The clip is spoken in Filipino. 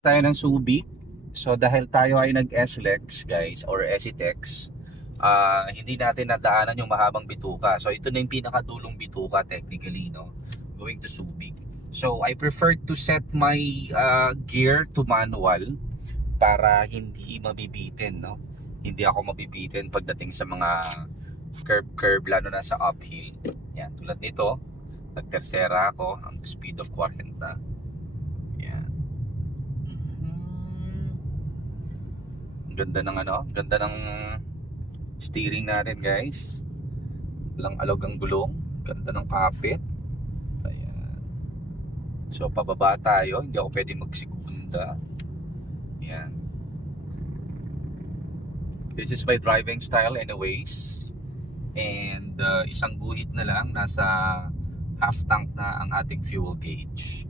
Tayo ng Subic. So dahil tayo ay nag-SLEX guys or SETEX, hindi natin nadaanan yung mahabang bituka. So ito na yung pinakadulong bituka technically, no? Going to Subic. So I prefer to set my gear to manual para hindi mabibitin, no? Hindi ako mabibitin pagdating sa mga curve lalo na sa uphill. Yan, tulad nito, nagtersera ako, ang speed of 40. Yan. Ang ganda ng ganda ng steering natin, guys. Walang alog ang gulong, ganda ng kapit. Ayan. So pababa tayo, hindi ako pwede magsikunda. Yan. This is my driving style anyways. And isang guhit na lang, nasa half tank na ang ating fuel gauge.